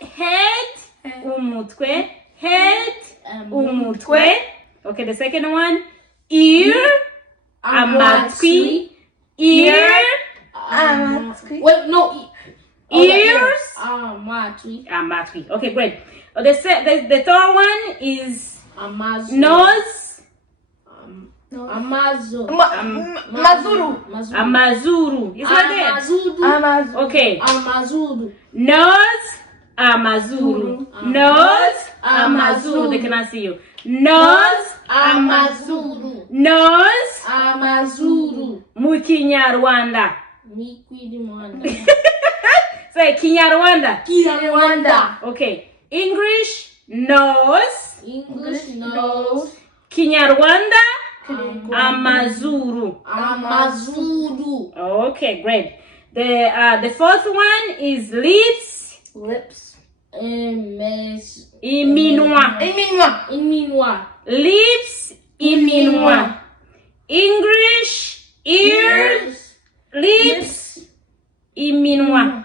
Head, umutwe. Head, umutwe. Okay, the second one. Ear, amatwi. Ear, amatwi. Wait, no. Ears, amatwi. Okay, great. The third one is Amazu. Nose. Amazuru. Amazuru. Is that there? Amazuru. Okay. Amazuru. Nose. Amazuru. Nose. Amazuru. They cannot see you. Nose. Amazuru. Nose. Amazuru. Mu Kinyarwanda. Mikwidimwanda. Say Kinyarwanda. Kinyarwanda. Okay. English. Nose. English nose. Kinyarwanda. Amazuru. Amazuru. Okay, great. The fourth one is lips. Lips. Iminwa. Lips. Iminwa. English. Ears. Lips. Iminwa.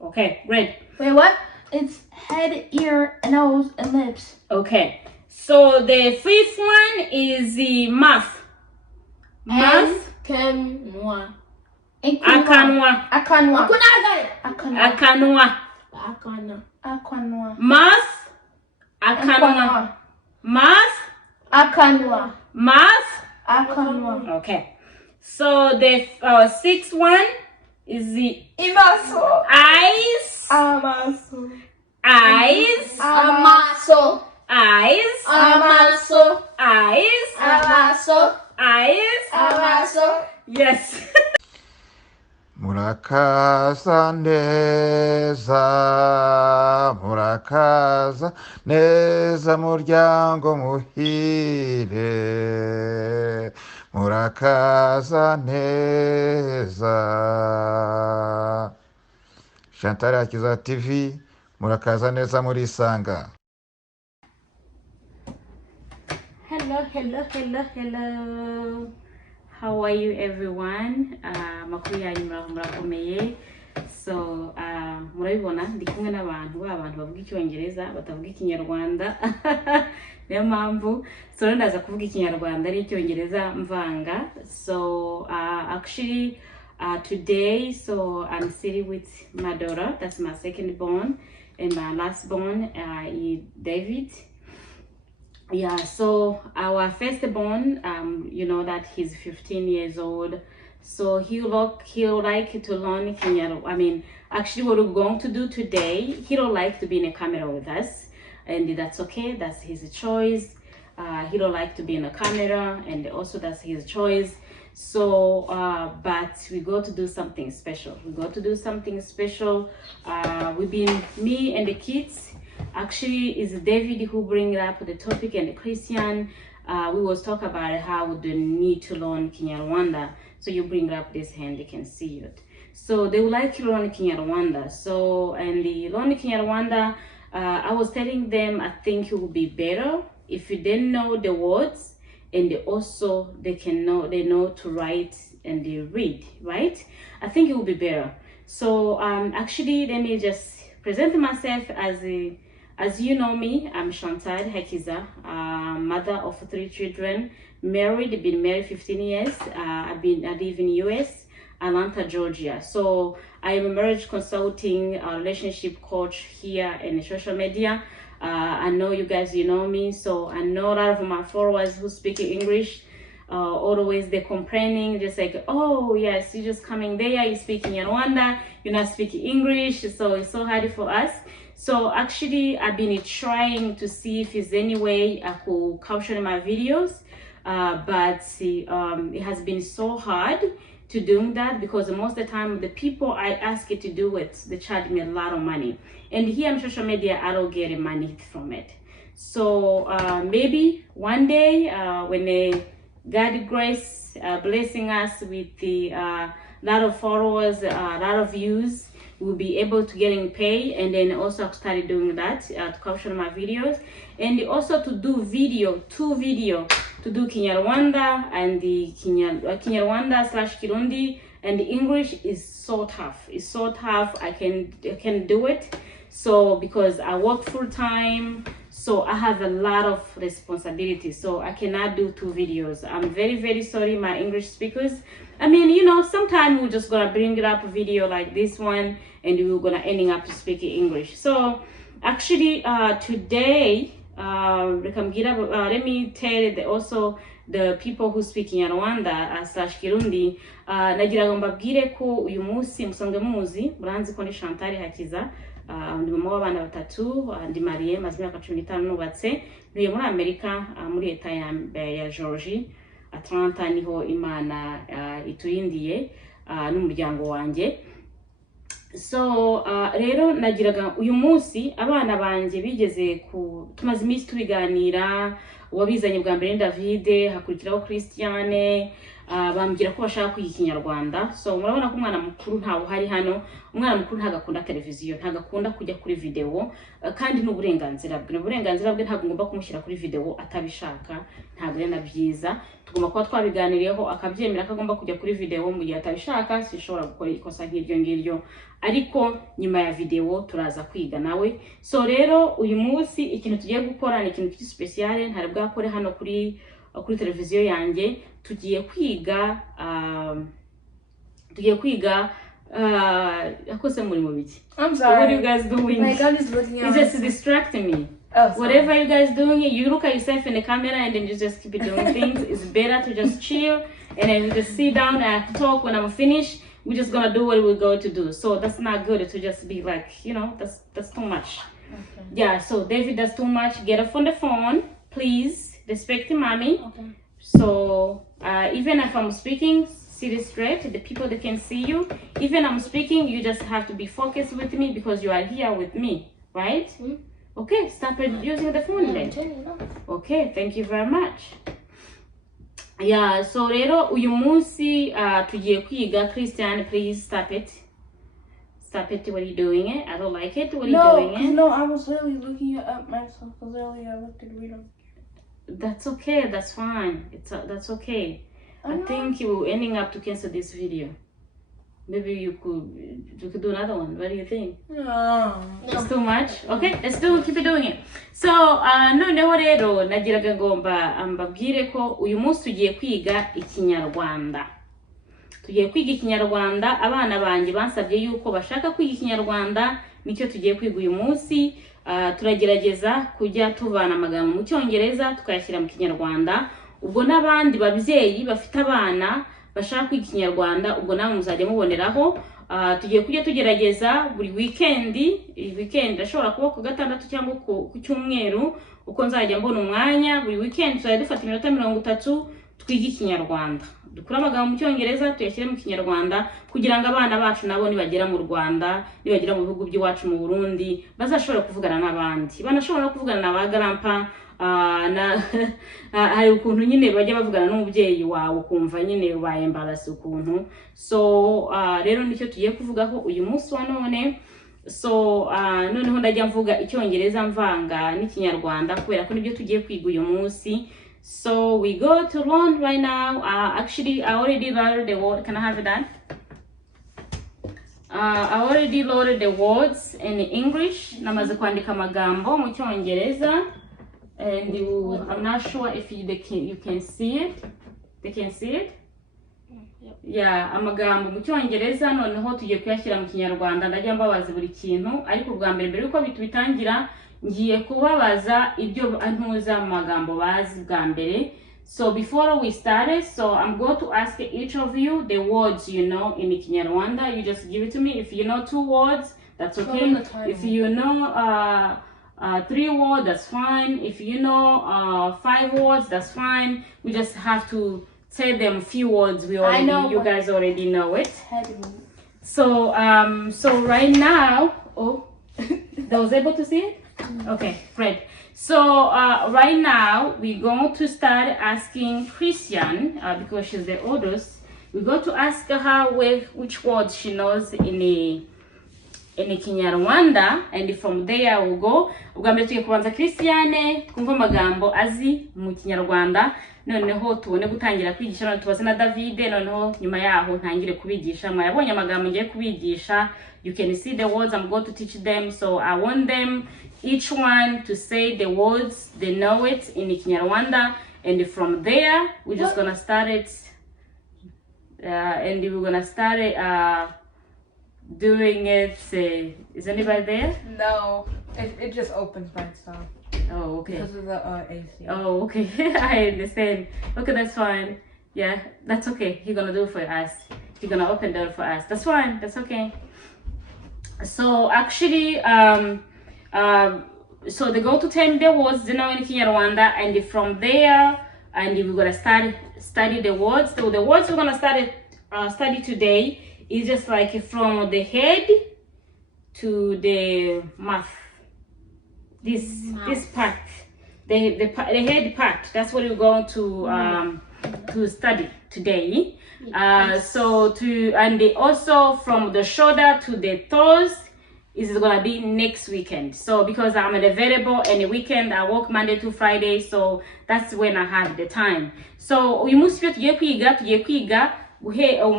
Okay, great. Wait, what? It's head, ear, nose, and lips. Okay. So the fifth one is the mouth. Mouth. Akanwa. Akanwa. Akanwa. Akanwa. Mouth. Akanwa. Mouth. Akanwa. Okay. So the sixth one is the Imaso. eyes. Amaso. Eyes. Amaso. Eyes. Amaso. Eyes. Amaso. Eyes. Amaso. Yes. Murakaza neza muryango muhire, murakaza neza. Chantal Hakiza TV, murakaza neza murisanga. Hello. How are you, everyone? Makuru yanyu murakomeye. So murabibona ndi kumwe n'abantu bavuga icyongereza batavuga ikinyarwanda. Niyo mpamvu so ndaza kuvuga ikinyarwanda ari icyongereza mvanga. So actually today I'm sitting with my daughter. That's my second born, and my last born David. Yeah, so our firstborn, you know that he's 15 years old, so he'll like to learn Kinyarwanda. I mean, actually what we're going to do today, he don't like to be in a camera with us, and that's okay, that's his choice. He don't like to be in a camera, and also that's his choice. So but we go to do something special. Me and the kids. Actually, it's David who bring up the topic, and Christian, we was talk about how they need to learn Kinyarwanda. So you bring up this hand, you can see it. So they would like to learn Kinyarwanda. So, and the learn Kinyarwanda, I was telling them, I think it would be better if you didn't know the words, and they know to write and they read, right? I think it would be better. So actually, let me just present myself as you know me. I'm Chantal Hakiza, mother of 3 children, been married 15 years. I live in US, Atlanta, Georgia. So I am a marriage consulting, relationship coach here in social media. I know you guys, you know me, so I know a lot of my followers who speak English. Always they're complaining, just like, oh yes, you're just coming there, you're speaking Rwanda, you're not speaking English, so it's so hard for us. So actually, I've been trying to see if there's any way I could caption my videos, but it has been so hard to do that, because most of the time the people I ask it to do it, they charge me a lot of money, and here on social media I don't get money from it. So maybe one day when God grace blessing us with the lot of followers, a lot of views, we'll be able to getting paid, and then also started doing that to caption my videos, and also to do two video to do Kinyarwanda, and the Kinyarwanda / Kirundi, and the English is so tough. It's so tough. I can do it. So because I work full time, so I have a lot of responsibilities, so I cannot do 2 videos. I'm very, very sorry, my English speakers. I mean, you know, sometimes we're just gonna bring it up a video like this one, and we're gonna ending up to speak English. So actually, today, let me tell also the people who speak Kinyarwanda / Kirundi. Nagira ngo mbabwire ko uyu munsi musanzwe muzi muranzi ko ni Chantal Hakiza. Ndi mama w'abana batatu, ndi mariye maze imyaka 15 nubatse, ntuye muri Amerika, muri leta ya Georgia. Atlanta niho Imana iturindiye n'umuryango wanjye. So rero nagiraga uyu munsi abana banje bigeze tumaze iminsi tubiganira, wabizanye bwa mbere David, hakurikiraho Christiane, bambwira ko bashaka kwiga Kinyarwanda. So murabona ko umwana mukuru ntawe hari hano, umwana mukuru ntagakunda televiziyo, ntagakunda kujya kuri video, kandi n'uburenganzira bwe ntabwo ngomba kumushyira kuri video atabishaka, ntabwo rena byiza. Tugomba kuba twabiganiriyeho akabyemera ko agomba kujya kuri video mu gihe atabishaka, sishobora gukora ikosa nk'iryo ngiryo, ariko nyuma ya video turaza kwiga nawe. So rero uyu munsi ikintu tugiye gukora ni ikintu special, ntari bwakore hano kuri televiziyo yanjye. Tugiye kwiga akose muri mu biki. I'm sorry. What are you guys doing? My God is looking at It's just distracting me. Oh, whatever you guys doing, you look at yourself in the camera and then you just keep doing things. It's better to just chill and then we just sit down and talk. When I'm finished, we're just gonna do what we're going to do. So that's not good to just be like, you know, that's too much. Okay. Yeah, so David, that's too much. Get off on the phone, please. Respect mommy. Okay. So even if I'm speaking, sit it straight, the people that can see you. Even I'm speaking, you just have to be focused with me because you are here with me, right? Mm-hmm. Okay, stop using the phone then. Okay, thank you very much. Yeah, so rero uyu munsi tugiye kwiga. Christian, please stop it. Stop it. What are you doing it? I don't like it. What are you doing it? No, I was literally looking it up myself because earlier I looked at it. That's okay. That's fine. That's okay. I think you're ending up to cancel this video. Maybe you could do another one. What do you think? No. It's too much. Okay, keep doing it. So noneho rero nagiraga ngomba mbabwire ko uyu munsi tugiye kwiga Ikinyarwanda. Tugiye kwiga Ikinyarwanda. Abana banje bansabye yuko bashaka kwiga Ikinyarwanda, nicyo tugiye kwiga uyu munsi. Turagerageza kujya tuvana amagambo mu Cyongereza tukayashyira mu Kinyarwanda. Ubwo n'abandi babyeyi bafite abana bashaka kwiga Ikinyarwanda, ubwo namwe muzajya muboneraho. Tugiye kujya tugerageza buri weekend ashobora kuba ku gatandatu cyangwa ku cyumweru, uko nzajya mbona umwanya. Buri weekend tuzajya dufata iminota 30 twiga Ikinyarwanda, dukura amagambo mu Cyongereza tuyashyire mu Kinyarwanda, kugira ngo abana bacu nabo nibagera mu Rwanda, nibagera mu bihugu by'iwacu mu Burundi, bazashobora kuvugana n'abandi, banashobora kuvugana na ba grandpa. Hari ukuntu nyine bajya bavugana n'umubyeyi wawe ukumva nyine bayembarase ukuntu. So rero nicyo tugiye kuvugaho uyu munsi wa none. So noneho ndajya mvuga Icyongereza mvanga n'Ikinyarwanda kubera ko nibyo tugiye kwiga uyu munsi. So we go to learn right now. Actually, I already loaded the word. Can I have that? I already loaded the words in English. Namaze kwandika amagambo mu Cyongereza. And I'm not sure if you can see it. They can see it? Yeah, amagambo mu Cyongereza noneho tugiye kuyashyira mu Kinyarwanda. Ndajya mbabaza buri kintu, ariko bwa mbere yuko bitangira ngiye kubabaza ibyo antuza mu magambo bazi bwa mbere. So before we started, so I'm going to ask each of you the words you know in Kinyarwanda. You just give it to me. If you know 2 words, that's okay. If you know 3 words, that's fine. If you know 5 words, that's fine. We just have to say them few words we already know. You guys already know it. So right now, that was able to see it? Okay, great. So right now we're going to start asking Christian because she's the oldest. We're going to ask her which words she knows in a Kinyarwanda, and from there we'll go. Ubwa mbere tugiye kubanza Christiane kumva amagambo azi mu Kinyarwanda, noneho tubone gutangira kwigisha none tubaze na David noneho nyuma yaho ntangire kubigisha mwabonye amagambo ngiye kubigisha. You can see the words I'm going to teach them, so I want them each one to say the words they know it in Kinyarwanda, and from there we're just gonna start it and we're gonna start it doing it. Is anybody there? No, it just opens by itself. Oh, okay. Because of the AC. Oh, okay. I understand. Okay, that's fine. Yeah, that's okay. He's gonna do it for us. He's gonna open the door for us. That's fine. That's okay. So actually, so they go to tell me the words they know in Kinyarwanda, and from there, and we're gonna study the words. So the words we're gonna study today is just like from the head to the mouth. This part, the head part. That's what we're going to study today. So also from the shoulder to the toes is gonna be next weekend. So because I'm available any weekend, I work Monday to Friday, so that's when I have the time. So uyu munsi byo tugiye kwiga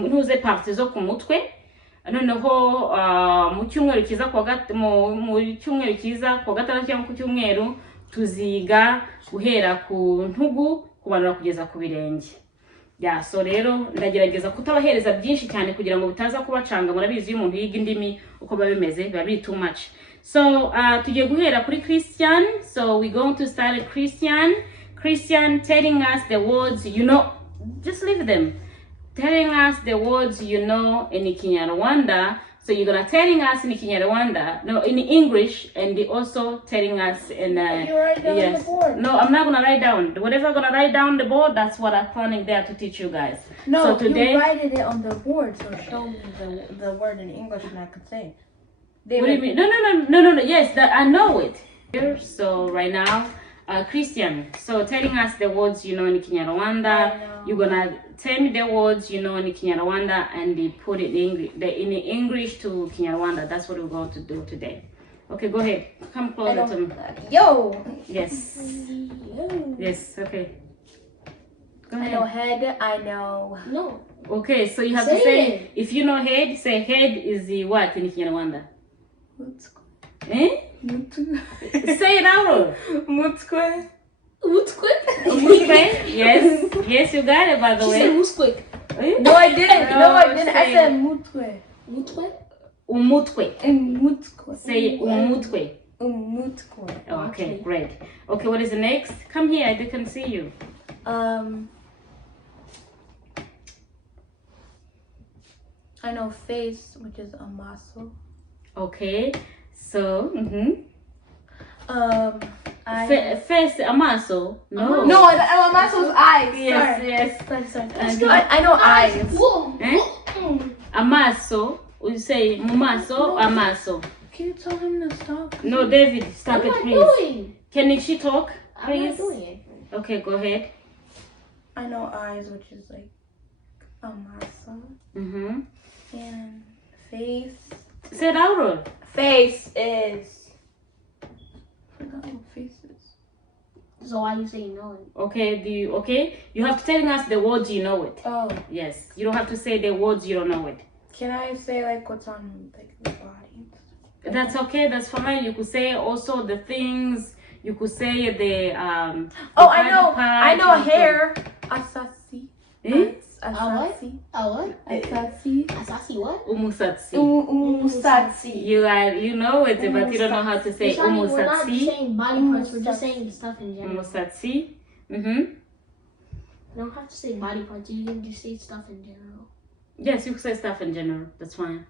ntuze parties zo ku mutwe, noneho mu cyumweru kiza kwa gatandatu cyangwa ku cyumweru tuziga guhera ku ntugu kubanura kugeza ku birenge. Yeah, so rero ndagerageza kutabahereza byinshi cyane kugira ngo bitaza kubacanga. Murabizi iyo umuntu yiga indimi uko babimeze biba biri too much. So tugiye guhera kuri Christian. So we're going to start Christian telling us the words you know. Just leave them. Telling us the words you know in Kinyarwanda. So you're gonna telling us in Kinyarwanda, no, in English, and also telling us in You write down yes. the board. No, I'm not gonna write down. Whatever I'm gonna write down the board, that's what I'm planning there to teach you guys. No, so today, you write it on the board, so show me the word in English and I could say. what do you mean? No. Yes, that I know it. Here, so right now, Christian. So telling us the words you know in Kinyarwanda. You're gonna tell me the words you know in Kinyarwanda and they put it in English to Kinyarwanda. That's what we're going to do today. Okay, go ahead. Come closer to me. Yo! Yes. Yes, okay. Go I ahead. know head, I know... No. Okay, so you have to Say say, it. if you know head, say head is the what in Kinyarwanda? Eh? Say it out. Mutkwe. Mutkwe? Yes, you got it by the She way. said Musquik. Eh? No, I didn't. No, I didn't. I say said mutkwe. Musquik? Umutwe. Mutkwe. Say umutwe. Mutkwe. Oh, okay, great. Okay, what is the next? Come here, they can see you. I know face, which is a muscle. Okay, so, face, a muscle. No. No, a muscle's eyes. Yes, Sorry. yes. Sorry. I know eyes. Eh? A muscle. You say muscle, a muscle. Can you tell him to stop? No, David, stop What it, am I please. doing? Can she talk, I'm please? not doing it. Okay, go ahead. I know eyes, which is like a muscle. And face. Say it out. Face is. I forgot what face is. So why you say no? Okay, you have to tell us the words you know it. Oh, Yes, you don't have to say the words you don't know it. can I say like what's on like the body? That's okay, that's fine. You could say also the things, you could say the Oh, body I know part, hair. Asasi. Eh? Asasi. What? Asasi. Asasi what? Umusatsi. Umusatsi. You know it, but you don't know how to say Shani, we're not just umusatsi. saying body parts, we're just saying stuff in general. Umusatsi. You don't have to say body parts, you can just say stuff in general. Yes, you can say stuff in general. That's fine.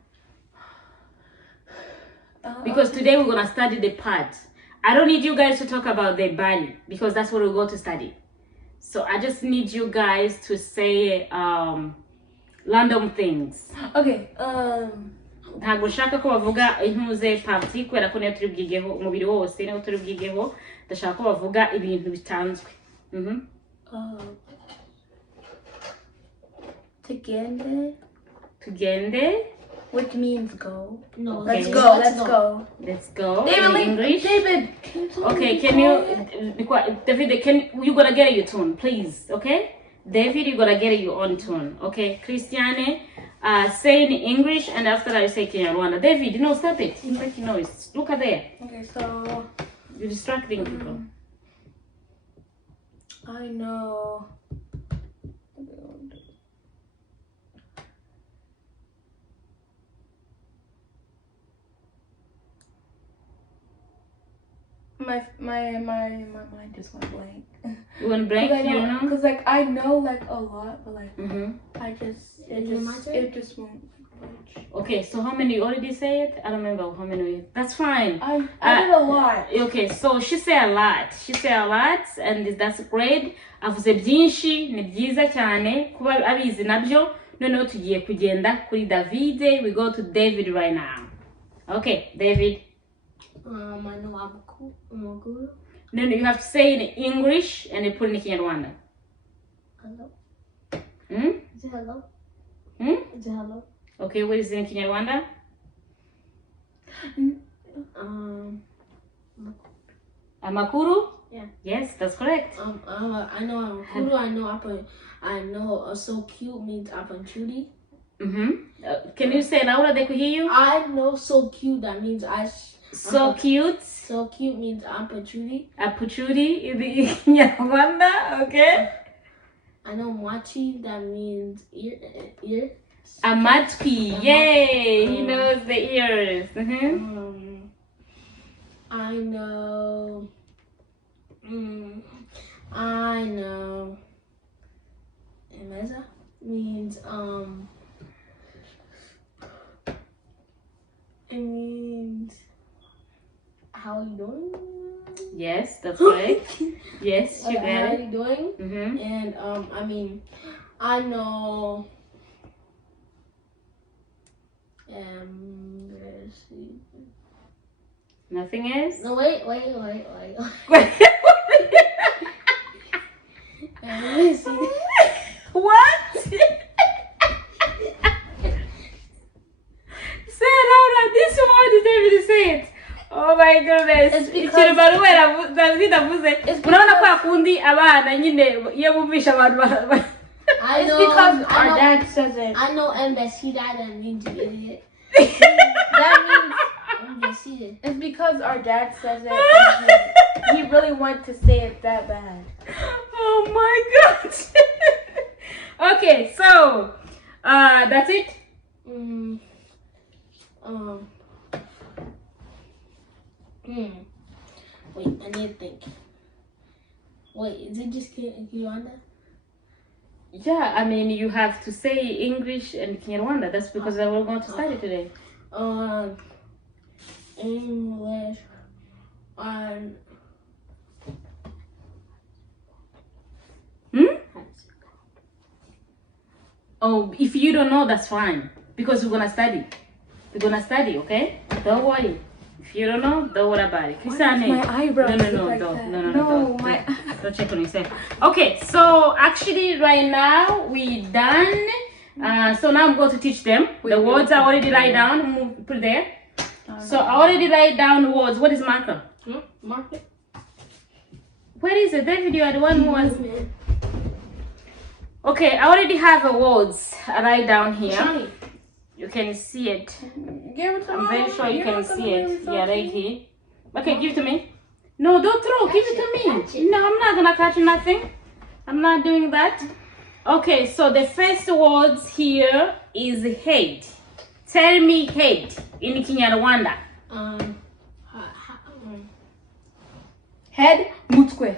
Because today we're gonna study the parts. I don't need you guys to talk about their body because that's what we're going to study. So I just need you guys to say random things. Okay. Ntabwo ushaka ko bavuga intuze party kubera ko niyo turi bwigeho umubiri wose niyo turi bwigeho ndashaka ko bavuga ibintu bitanzwe. Tugende. Tugende. which means go. No. Okay. Let's go. Let's go. Let's go. David, In English. David. Okay, can you, be quiet. David, you gotta get your tune, please, okay? David, you gotta get your own tune, okay? Christiane, say in English, and after that you say Kinyarwanda. David, no, stop it. You're making noise. Look at there. Okay, so You're distracting people. I know. My mind just went blank. You want to break, you know? Because like I know like a lot, but like I just Is it my turn? it just won't. Budge. Okay, so how many you already say it? I don't remember how many. That's fine. I did a lot. Okay, so she said a lot. She said a lot, and that's great. Avuze byinshi, ni byiza cyane kuba abizi nabyo. Noneho tugiye kugenda kuri David. We go to David right now. Okay, David. I know I'm cool. No, you have to say in English and then put in Kinyarwanda. Hello. Hmm? Is it hello? Hmm? Is it hello? Okay, what is in Kinyarwanda? Amakuru? Yeah. Yes, that's correct. I know I'm cool. I know so cute means Apanchudi. Can you say louder? They could hear you. I know so cute, that means So cute. So cute means Apanchudi. Apuchuri in the Kinyarwanda. Okay. I know Machi, that means ear. Amatki. Yay! He knows the ears. I know. Emeza means it means how you doing? Yes, that's right. Yes, you How got you it. doing? And I mean, I know. Let's see. Nothing else. No, wait. Let me see. What? Say it louder. This one is able to say it. Oh my goodness. It's because- Ikintu baruwera David avuze. Unaona kwa kundi abana nyine iyo bumvisha abantu I It's know. because I our know, dad says it. I know MBC that means you idiot. That means MBC. It's because our dad says it. And he really wants to say it that bad. Oh my god. Okay, so that's it. Wait, I need to think. Wait, is it just Kinyarwanda? Yeah, I mean you have to say English and Kinyarwanda. That's because we're going to study today. English Oh, if you don't know, that's fine. Because we're gonna study. We're gonna study, okay? Don't worry. If you don't know, don't worry about it. Christiane. My eyebrows No, look like that. don't. my Don't check on yourself. Okay, so actually right now we done. So now I'm going to teach them. The words I already write down. Put it there. So I already write down words. What is marker? market. Where is it? David, you are the one who was. Okay, I already have the words I write down here. Shiny. You can see it. Give it to I'm me. very sure you Give can it to see me, it. it's Yeah, okay. right here. Okay, give it to me. No, don't throw. Give it Catch to it. me. No, I'm not gonna catch nothing. I'm not doing that. Okay, so the first words here is head. Tell me head in Kinyarwanda. Head, mutwe.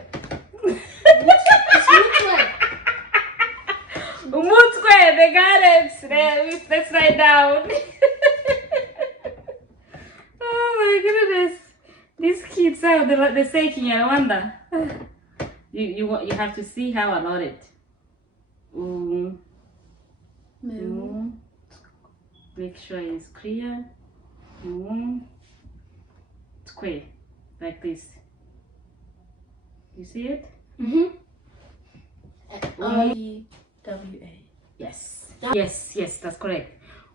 Umutwe, they got it. There, let's write down. Oh my goodness. These kids out, they say Kinyarwanda. You have to see how I wrote it. Make sure it's clear. Square, like this. You see it? W-A. Yes. Yes, that's correct.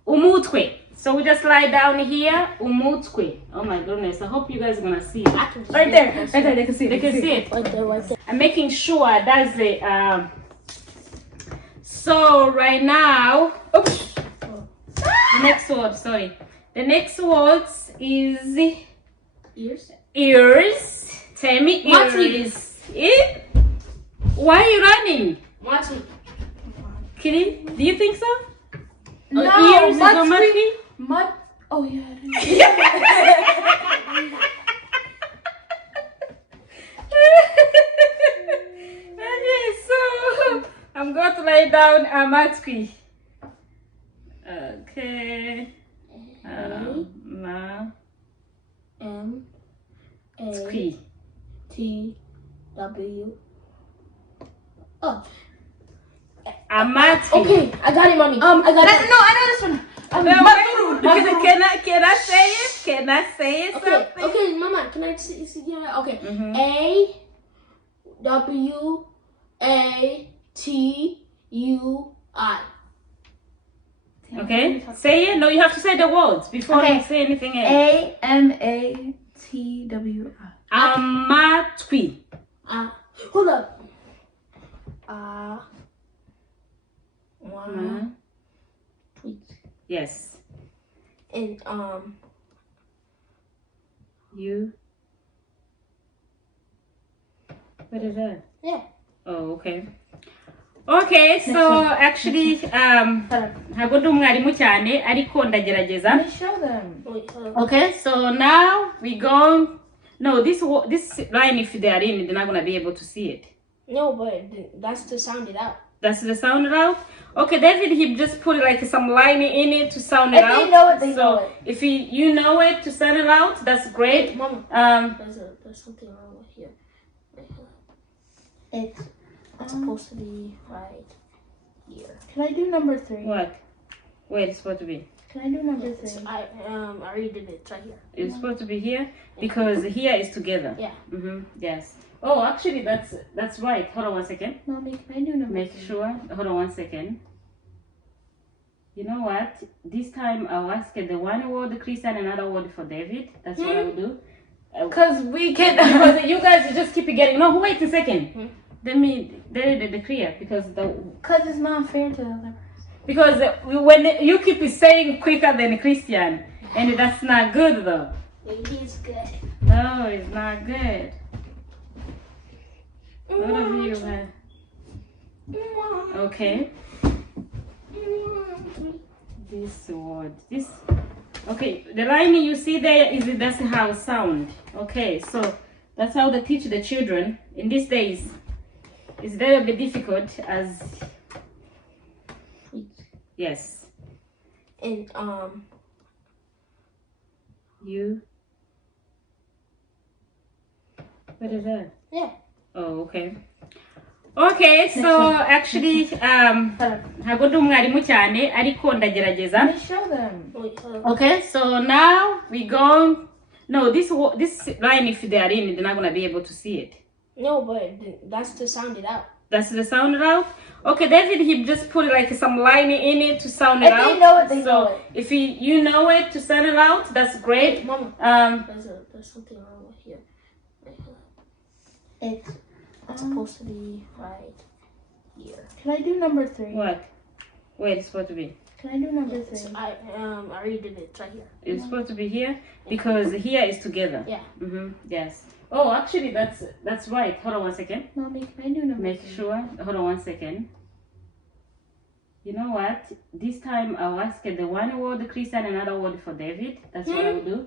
Umutwe. So we just lie down here. Umutwe. Oh my goodness. I hope you guys are gonna see it. Right there. Right there. They can see it. They can see it. Right there, right there. I'm making sure that's the so right now, oops, the next word, sorry. The next word is Ears. ears. Tell me ears. Eh? Why are you running? Matri. Kidding? Do you think so? No, Ears is not Matri. Matri? Oh yeah, it is. Okay, so I'm going to lay down a matri. Okay. Ma. M A Squee. T W. Oh, A matri. okay. I got it, mommy. I got it. No, I know this one. Can I say it? Can I say it? Okay, Something? okay, mama. Can I see it? Okay. Mhm. A W A T U I. Okay. Say it. No, you have to say the words before Okay. you say anything else. AMATWI. Amatwi. Hold up. Ma. Yes. And You. What is that? yeah. Oh, okay. Okay, so actually, ntabwo ndi umwarimu cyane ariko ndagerageza. Let me show them. Wait, hold up. Okay, so now we go. No, this line, if they are in, they're not gonna be able to see it. No, but that's to sound it out. That's the sound it out. Okay, David, he just put like some line in it to sound it If out. they know it, they so know it. if you know it to sound it out, that's great. Mama, Um, there's something wrong with here. Wait, hold up. It's Um, supposed to be right here. Can I do number 3? what? Where it's supposed to be? Can I do number 3? I already did it. It's right here. It's supposed to be here because here is together. Yeah. Yes. Oh, actually, that's right. Hold on one second. Mommy, can I do number Make 3? sure. Hold on one second. You know what? This time I'll ask the one word Christian, another word for David. That's what I will do. Because we can. Because you guys just keep getting. No, wait a second. Let me the clear because Because it's not fair to the other person. because when you keep saying quicker than Christian, and that's not good though. He's good. No, it's not good. What of you? Okay. This word. This. Okay. The line you see there is that's how it sound. Okay. So that's how they teach the children in these days. It's very bit difficult as. Yes. And You. What is that? yeah. Oh, okay. Okay, so actually, ntabwo ndi umwarimu cyane ariko ndagerageza. Let me show them. Wait, hold up. Okay, so now we go. No, this line, if they are in, they're not gonna be able to see it. No, but that's to sound it out. That's the sound it out. Okay, David, he just put like some line in it to sound it If out. they know it, they so know it. if you know it to sound it out, that's great. Mama, Um, there's something wrong with here. Wait, hold up. It's Um, supposed to be right here. Can I do number 3? what? Where it's supposed to be? Can I do number 3? I already did it. It's right here. It's supposed to be here because here is together. Yeah. Yes. Oh, actually, that's right. Hold on one second. Mommy, can I do number Make 3? sure. Hold on one second. You know what? This time I'll ask the one word Christian, another word for David. That's what I will do.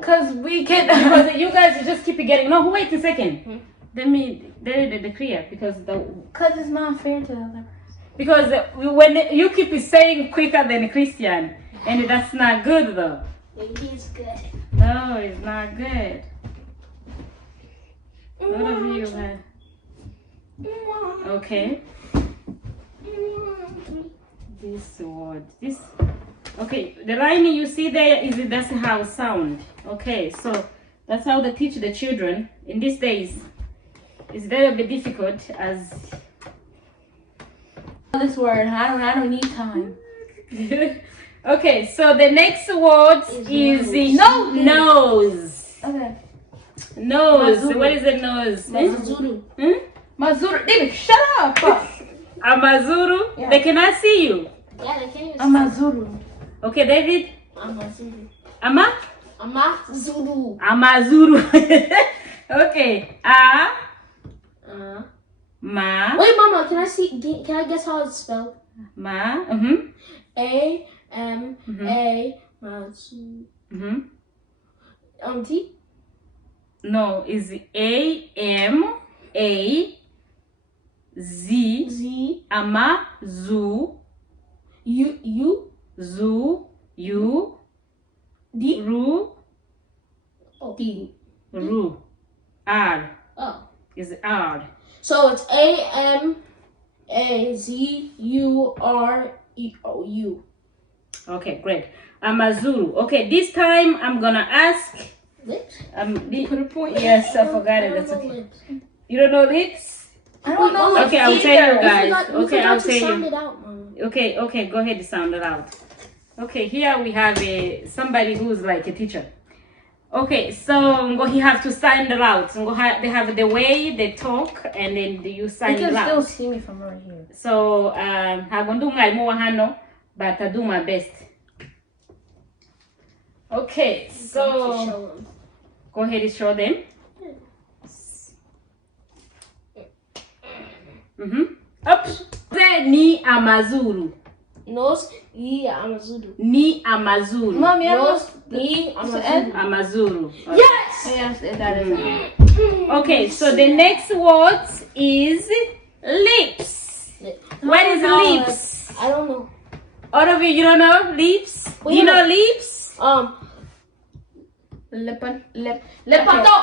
Because we can. Because you guys just keep getting. No, wait a second. Let me the clear because Because it's not fair to the other person. because when you keep saying quicker than Christian, and that's not good though. He's good. No, it's not good. What of you? Okay. This word. This. Okay, the line you see there is that's how it sound. Okay, so that's how they teach the children in these days. It's very bit difficult as. This word. I don't need time. Okay, so the next word is nose. Okay. Nose. Mazuru. What is the nose? Mazuru. Mazuru. David, shut up. Amazuru. Yeah. They cannot see you. Yeah, they can't even Amazuru. Okay, David. Amazuru. Amazuru. Amazuru. Okay. Ma. Wait, Mama, can I guess how it's spelled? Ma. A M A Mazuru. T? No, is A M A Z Z Amazu U Zu U D Ru D. Ru R Oh. is R. So it's A M A Z U R E O U. Okay, great. Amazuru. Okay, this time I'm gonna ask. Lips? Put a point. Yes, I forgot it. That's okay. You don't know lips? I don't know. Okay, I'll tell you guys. You Okay, I'll forgot to tell sound you. it out, Mama. Okay, go ahead and sound it out. Okay, here we have somebody who's like a teacher. Okay, so he have to sound it out. They have the way they talk, and then you sound You it can still out. see me from right here. So I'm gonna do my more hano, but I do my best. Okay, so go ahead and show them. Up. Ni Amazulu. Nose, E Amazulu. Ni Amazulu. Mommy, I Nose, know. E Amazulu. Amazulu. Okay. Yes! Yes, that is. Okay, so the next word is lips. What is lips? I don't know. All of you don't know lips? Well, You you know know- lips? Lepato.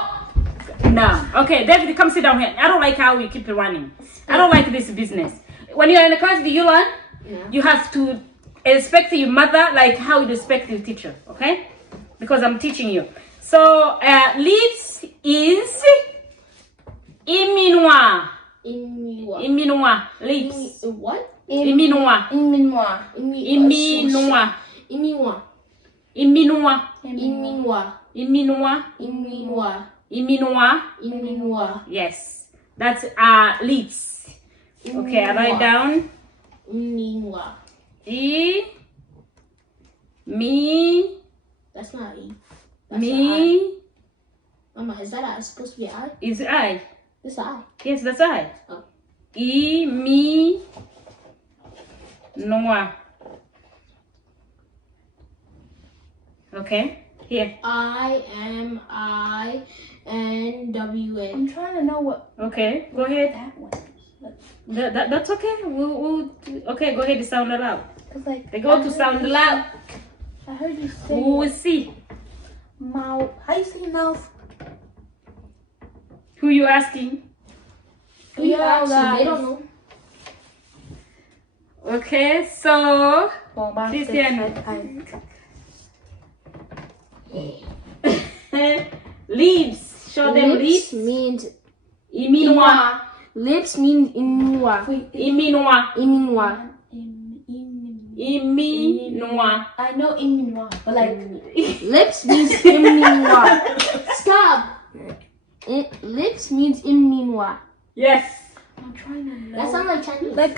No. Okay, David, come sit down here. I don't like how you keep it running. I don't like this business. When you're in the class, do you learn? Yeah. You have to respect your mother like how you respect your teacher, okay? Because I'm teaching you. So, lips is iminwa. Iminwa. Lips. What? Iminwa. Iminwa. Iminwa. Iminwa. Iminwa. Iminwa. Iminwa. Iminwa. Iminwa. Iminwa. Yes. That's lips. Okay, I write down. Iminwa. Me. That's not E. That's Me. a I. Mama, is that I? It's supposed to be I? Is I. It's I. Yes, that's I. Oh. Me. Noa. Okay. Here. IMINWA. I'm trying to know what Okay. Go ahead. that one is. That's okay. We'll okay. Go ahead and sound it out. It's like They go to sound it out. I heard you say We will see. mouth. How you say mouth? Who you asking? Yeah, guys. they don't know. Okay. So. Well, my Christian. Leaves. Show them leaves. means Iminwa. lips means Iminwa. Iminwa. Iminwa. Iminwa. I know Iminwa, but like Lips means Iminwa. Stop. Lips means Iminwa. Yes. I'm trying to know. That sounds like Chinese. like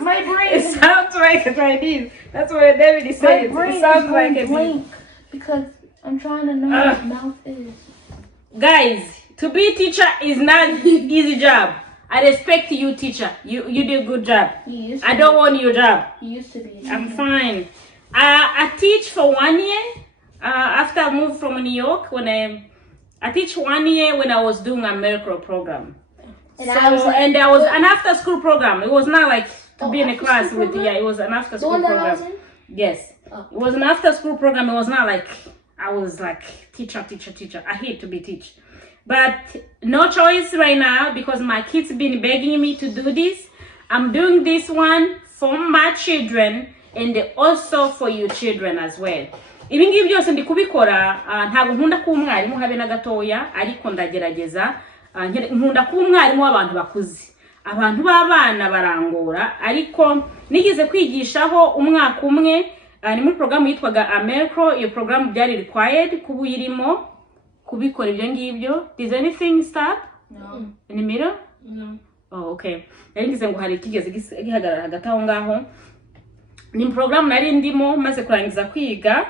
my brain. It sounds like a Chinese. That's what David is My saying. brain It sounds is like going a blank because I'm trying to know what mouth is. Guys, to be teacher is not easy job. I respect you, teacher. You did a good job. He used I don't want your job. He used to be. I'm fine. I teach for 1 year. After I moved from New York, when I teach 1 year when I was doing a medical program. And I was like, and there was an after school program. It was not like to be in a after class school with program? it was an after the school one that I program. was in? Yes. Oh. It was an after school program. It was not like I was like teacher. I hate to be teach. But no choice right now because my kids been begging me to do this. I'm doing this one for my children and also for your children as well. Ibi ngibi byose ndi kubikora ntabwo nkunda ko umwarimu habe na gatoya ariko ndagerageza nkunda ko umwarimu w'abantu bakuze abantu b'abana barangora ariko nigeze kwigishaho umwaka umwe ni muri programu yitwaga Americo. Iyo programu byari required kuba uyirimo kubikora ibyo ngibyo. Does anything stop? No. In the middle? No. Oh, okay. Ngize ngo hari ikigeze gihagarara hagati aho ngaho. Ni programu nari ndimo maze kurangiza kwiga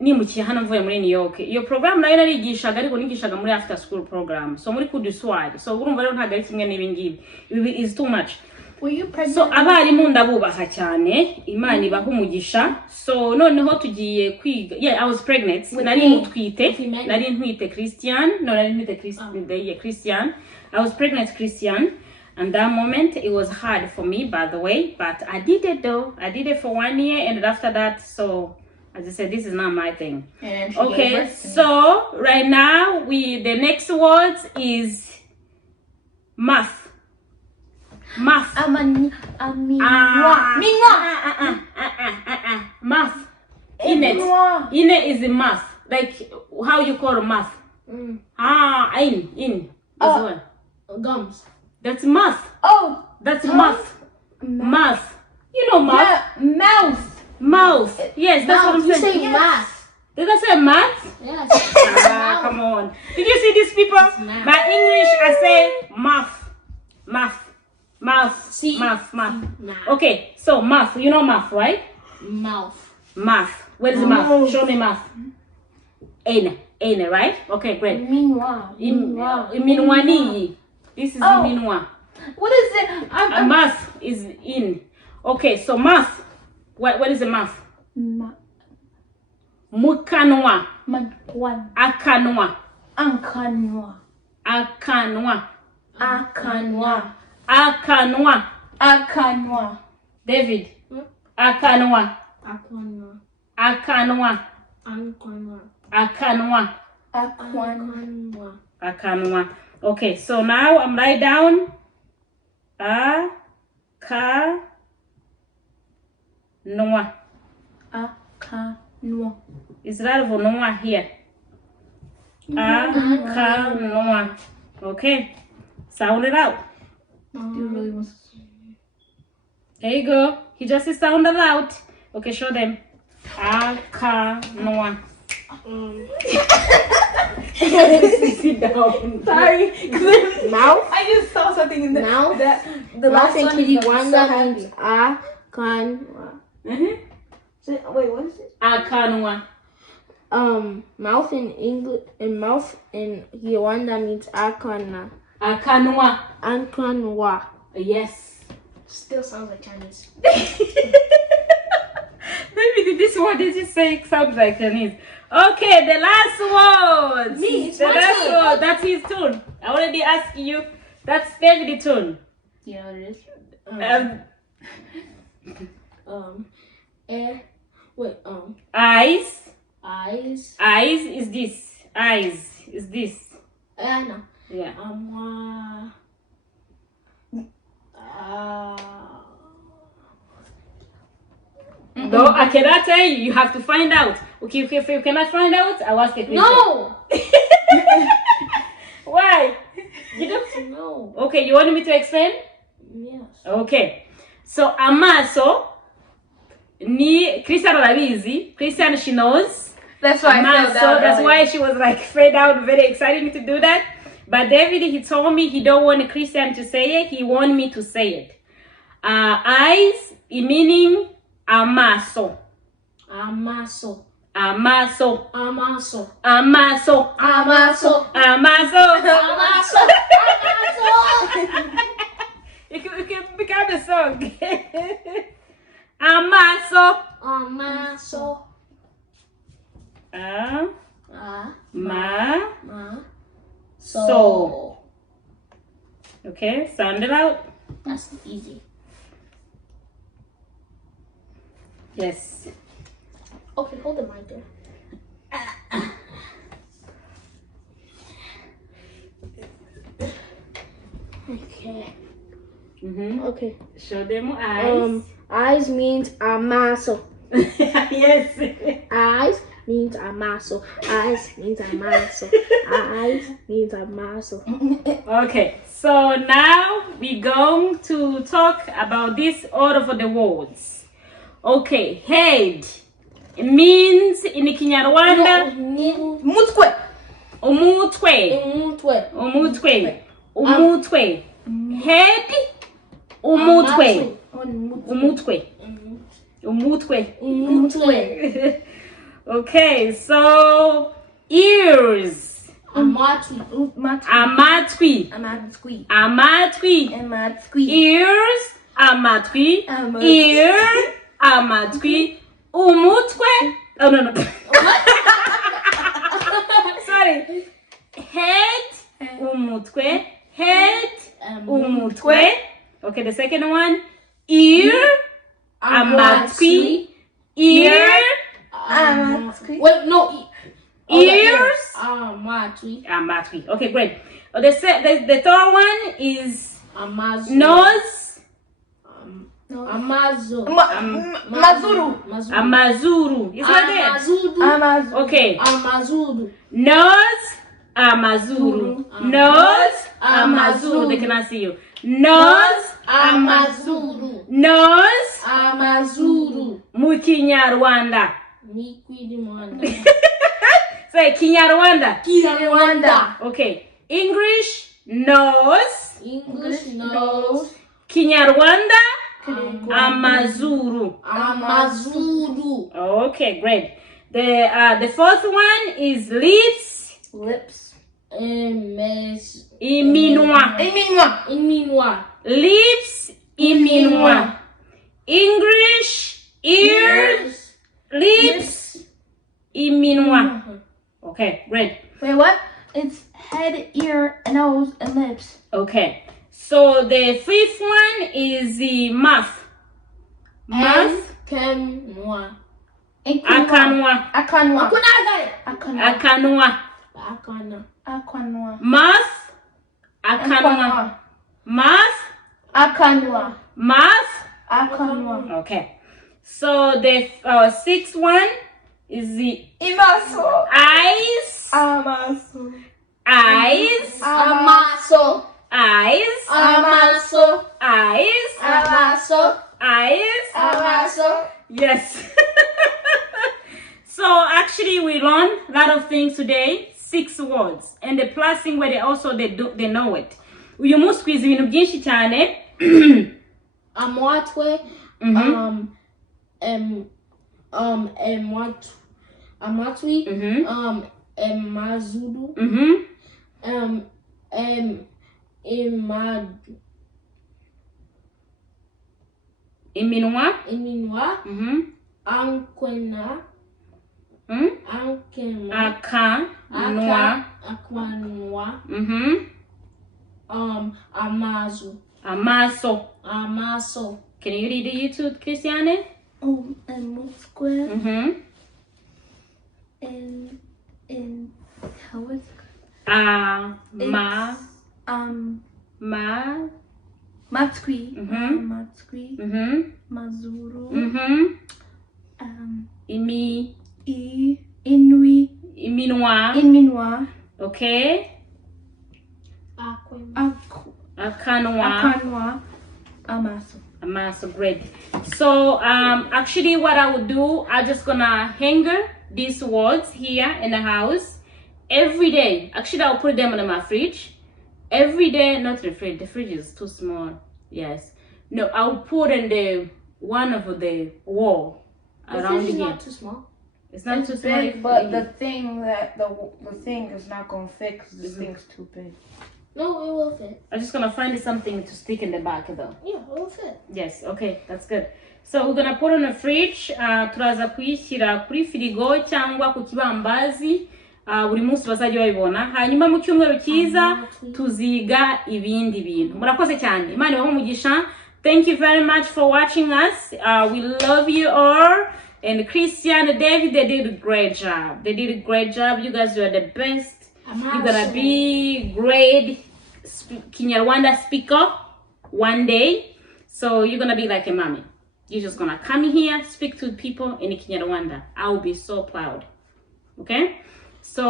nimukiye hano mvuye muri New York. Iyo programu nayo narigishaga ariko nigishaga muri after school program. So muri coup du soir. So urumva rero ntago ari kimwe n'ibi ngibi. Ibi is too much. Were you pregnant? So abarimu ndabubaha cyane, Imana ibaha umugisha. So noneho tugiye kwiga. Yeah, I was pregnant. Nari ntwite Christian. No, nari ntwite Christian. I was pregnant Christian. And that moment, it was hard for me, by the way. But I did it though. I did it for 1 year. And after that, so as I said, this is not my thing. Okay, so right now, the next words is math. Math. Math. Ine is the math. Like how you call math. In. Gums. That's math. Oh, That's math. Math. You know math. Mouth. Yes, that's what I'm You saying. say math. Did I say math? Yes. Come on. Did you see these people? math. By English, I say math. Math. See? Math. Math. Okay, so math. You know math, right? Mouth. Math. Where is the math? Show me math. Eine, right? Okay, great. Iminwani. This is Iminwa. What is it? Math is in. Okay, so math. What is the math? Mukanwa. Akanwa. Akanwa. David. Akanwa. Akanwa. Okay, so now I'm write down Akanwa. Is that for Noah here? Akanwa. Okay, sound it out. There you go. He just sounded out. Okay, show them. Akanwa. Sit down. Sorry. Mouth. I just saw something in the Mouth. the Mouth last in one is so Kinyarwanda happy. means akanwa. Wait, what is it? Akanwa. Mouth in English and mouth in Kinyarwanda means akanwa. Akanwa. Yes. Still sounds like Chinese. Maybe this word is just saying sounds like Chinese. Okay, the last word. Me, it's the my last turn. word. That's his turn. I already asked you. That's David's turn. Yeah, it is. Eyes. Eyes. Eyes is this. Eyes is this. I know. Yeah. No, I cannot tell you. You have to find out. Okay, if you cannot find out, I'll ask a question. No. Why? You don't No. Okay, you want me to explain? Yes. Okay. So amaso ni Christian Olabizi. Christian, she knows. That's why I felt So that. that's why she was like fade out, very exciting to do that. But David, he told me he don't want a Christian to say it. He want me to say it. Eyes, meaning amaso. Amaso. Amaso. Amaso. Amaso. Amaso. Amaso. Amaso. You can become a song. Amaso. Amaso. So. Okay, sound it out. That's easy. Yes. Okay, hold the mic there. Okay. Okay. Show them eyes. Eyes means amaso. Yes. Eyes means amaso. Eyes means amaso. Eyes means amaso. Okay, so now we're going to talk about this order for the words. Okay, head means in Kinyarwanda Mutwe. umutwe. Head umutwe. Okay, so ears amatwi. Ears amatwi. Ear amatwi. Umutwe. Oh no. Sorry. Head umutwe. Head umutwe. Okay, the second one. Ear amatwi. Ear Wait, no. ears Amatwi. Okay, great. The third one is Amazo. nose. Amazo. Mazuru. Amazuru. Is that there? Amazudu. Okay. Amazudu. Nose. Amazuru. Nose. Amazuru. They cannot see you. Nose. Amazudu. Nose. Amazudu. Mukinyarwanda. Mikwidimanda. Say Kinyarwanda. Kinyarwanda. Okay. English. Nose. English knows. Kinyarwanda. Amazuru. Amazudu. Okay, great. The fourth one is lips. Lips. Iminwa. Iminwa. Lips. Iminwa. English. Ears. Lips. Iminwa. Okay, great. Wait, what? It's head, ear, nose, and lips. Okay. So the fifth one is the mouth. Mouth. Kenwa. Akanwa. Akanwa. Akanwa. Akanwa. Mouth. Akanwa. Mouth. Akanwa. Mouth. Akanwa. Okay. So the sixth one is the Imaso. eyes. Amaso. Eyes. Amaso. Eyes. Amaso. Eyes. Amaso. Eyes. Amaso. Yes. So actually we learned a lot of things today. 6 words. And the plus thing where they know it. Uyu munsi twize ibintu byinshi cyane. Amwatwe. Amatwi. Mazudu. Iminwa. Ankwena. Akanwa. Akwanwa. Amaso. Can you read the YouTube, Christiane? And square. And how is it? Matskwi. Matskwi. Mazuru. Inui. Iminwa. Okay. Akanwa. Amaso, great. So actually what I would do, I'm just gonna hang these words here in the house every day. Actually I'll put them in my fridge every day. Not the fridge is too small. Yes, no, I'll put in the one of the wall around here. It's not too small. It's not too big, small, but the thing is not gonna fix the thing's too big. No, it will fit. I'm just gonna find something to stick in the back though. Yeah, it will fit. Yes, okay, that's good. So we're gonna put on the fridge. Turaza kuyishyira kuri firigo cyangwa ku kibambazi. Buri munsi bazajya babibona. Hanyuma mu cyumweru cyiza tuziga ibindi bintu. Murakoze cyane. Imana ibahe umugisha. Thank you very much for watching us. We love you all. And Christian and David, they did a great job. You guys were the best. You're gonna be great Kinyarwanda speaker one day. So you're gonna be like a mommy. You're just gonna come here, speak to people in Kinyarwanda. I will be so proud. Okay, so